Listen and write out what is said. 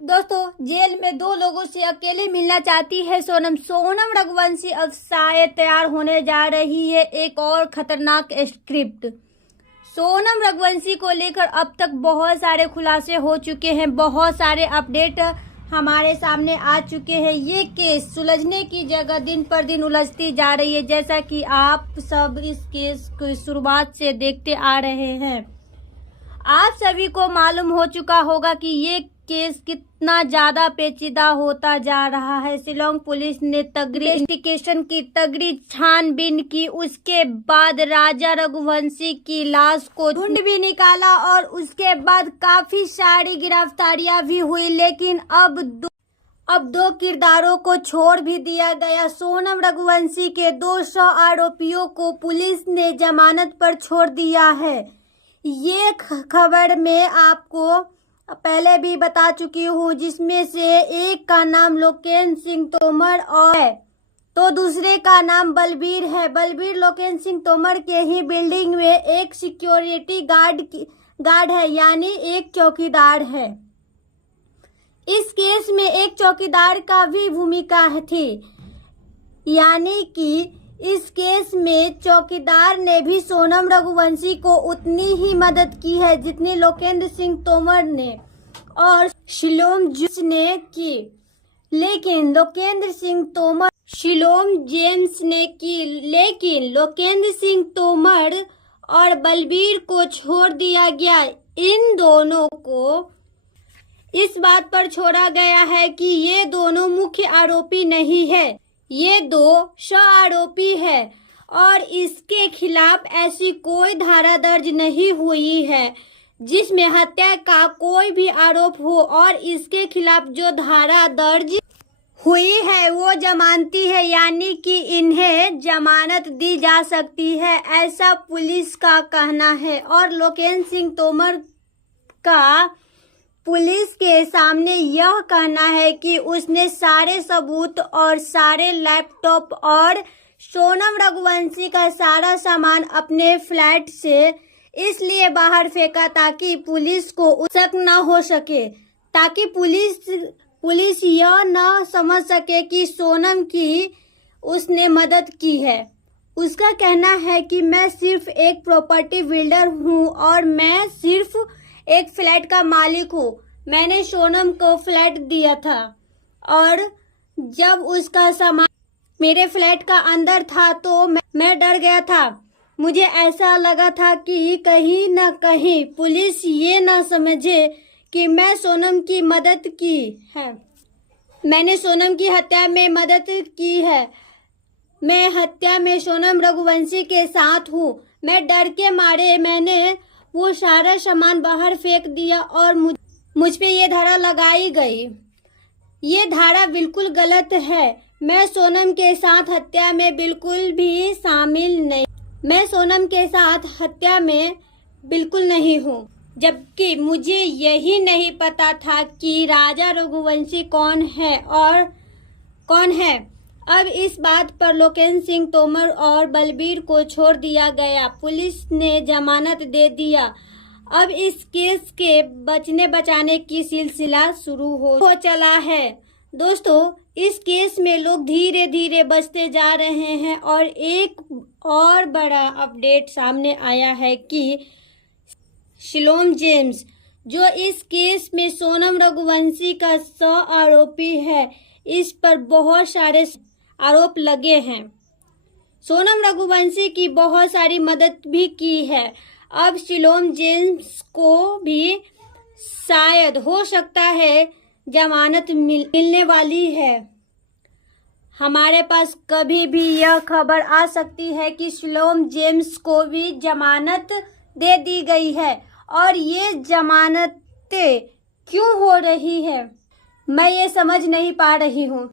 दोस्तों, जेल में दो लोगों से अकेले मिलना चाहती है सोनम रघुवंशी। अब शायद तैयार होने जा रही है एक और खतरनाक स्क्रिप्ट। सोनम रघुवंशी को लेकर अब तक बहुत सारे खुलासे हो चुके हैं, बहुत सारे अपडेट हमारे सामने आ चुके हैं। ये केस सुलझने की जगह दिन पर दिन उलझती जा रही है, जैसा कि आप सब इस केस की शुरुआत से देखते आ रहे हैं। आप सभी को मालूम हो चुका होगा कि ये केस कितना ज्यादा पेचीदा होता जा रहा है। शिलोंग पुलिस ने तगड़ी इन्वेस्टिगेशन की, तगड़ी छानबीन की, उसके बाद राजा रघुवंशी की लाश को ढूंढ भी निकाला और उसके बाद काफी सारी गिरफ्तारियां भी हुई। लेकिन अब दो किरदारों को छोड़ भी दिया गया। सोनम रघुवंशी के 200 आरोपियों को पुलिस ने जमानत पर छोड़ दिया है। ये खबर मैं आपको पहले भी बता चुकी हूँ, जिसमें से एक का नाम लोकेन सिंह तोमर और है तो दूसरे का नाम बलबीर है। बलबीर लोकेन सिंह तोमर के ही बिल्डिंग में एक सिक्योरिटी गार्ड है, यानी एक चौकीदार है। इस केस में एक चौकीदार का भी भूमिका थी, यानी कि इस केस में चौकीदार ने भी सोनम रघुवंशी को उतनी ही मदद की है जितनी लोकेंद्र सिंह तोमर ने और शिलोंग जेम्स ने की। लेकिन लोकेंद्र सिंह तोमर शिलोंग जेम्स ने की, लेकिन लोकेंद्र सिंह तोमर और बलबीर को छोड़ दिया गया। इन दोनों को इस बात पर छोड़ा गया है कि ये दोनों मुख्य आरोपी नहीं है, ये 200 आरोपी है और इसके खिलाफ ऐसी कोई धारा दर्ज नहीं हुई है जिसमें हत्या का कोई भी आरोप हो। और इसके खिलाफ जो धारा दर्ज हुई है वो जमानती है, यानी कि इन्हें जमानत दी जा सकती है, ऐसा पुलिस का कहना है। और लोकेन सिंह तोमर का पुलिस के सामने यह कहना है कि उसने सारे सबूत और सारे लैपटॉप और सोनम रघुवंशी का सारा सामान अपने फ्लैट से इसलिए बाहर फेंका ताकि पुलिस को शक न हो सके, ताकि पुलिस यह न समझ सके कि सोनम की उसने मदद की है। उसका कहना है कि मैं सिर्फ एक प्रॉपर्टी बिल्डर हूँ और मैं सिर्फ एक फ्लैट का मालिक हूँ। मैंने सोनम को फ्लैट दिया था और जब उसका सामान मेरे फ्लैट का अंदर था तो मैं डर गया था। मुझे ऐसा लगा था कि कहीं न कहीं पुलिस ये न समझे कि मैं सोनम की मदद की है, मैंने सोनम की हत्या में मदद की है, मैं हत्या में सोनम रघुवंशी के साथ हूँ। मैं डर के मारे मैंने वो सारा सामान बाहर फेंक दिया और मुझ पे ये धारा लगाई गई। ये धारा बिल्कुल गलत है। मैं सोनम के साथ हत्या में बिल्कुल भी शामिल नहीं, मैं सोनम के साथ हत्या में बिल्कुल नहीं हूँ। जबकि मुझे यही नहीं पता था कि राजा रघुवंशी कौन है और कौन है। अब इस बात पर लोकेन सिंह तोमर और बलबीर को छोड़ दिया गया, पुलिस ने जमानत दे दिया। अब इस केस के बचने बचाने की सिलसिला शुरू हो चला है। दोस्तों, इस केस में लोग धीरे धीरे बचते जा रहे हैं और एक और बड़ा अपडेट सामने आया है कि शिलोंग जेम्स, जो इस केस में सोनम रघुवंशी का 100 आरोपी है, इस पर बहुत सारे आरोप लगे हैं। सोनम रघुवंशी की बहुत सारी मदद भी की है। अब शिलोंग जेम्स को भी शायद हो सकता है जमानत मिलने वाली है। हमारे पास कभी भी यह खबर आ सकती है कि शिलोंग जेम्स को भी जमानत दे दी गई है और ये जमानतें क्यों हो रही है, मैं ये समझ नहीं पा रही हूँ।